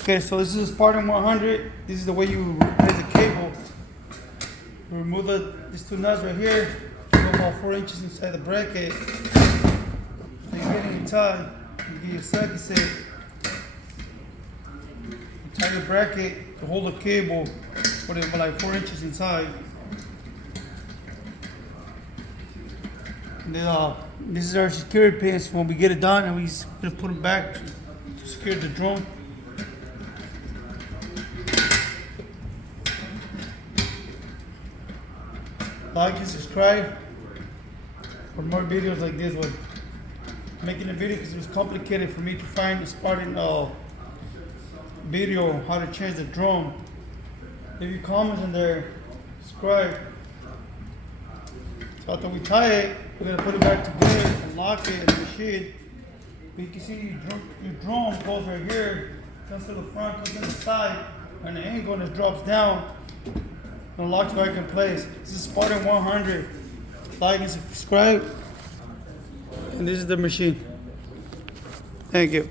Okay, so this is a Spartan 100. This is the way you replace the cable. You remove these two nuts right here. Go about 4 inches inside the bracket. So you're getting it tight. You get your second set. You tie the bracket to hold the cable. Put it like 4 inches inside. And then this is our security pins. When we get it done, and we just put them back to secure the drum. Like and subscribe for more videos like this one. I'm making a video because it was complicated for me to find a Spartan video on how to change the drum. Leave your comments in there. Subscribe. So after we tie it, we're gonna put it back together and lock it in the machine. But you can see your drum goes right here, comes to the front, comes to the side, and the angle and it drops down. And locks back in place. This is Spartan 100. Like and subscribe. And this is the machine. Thank you.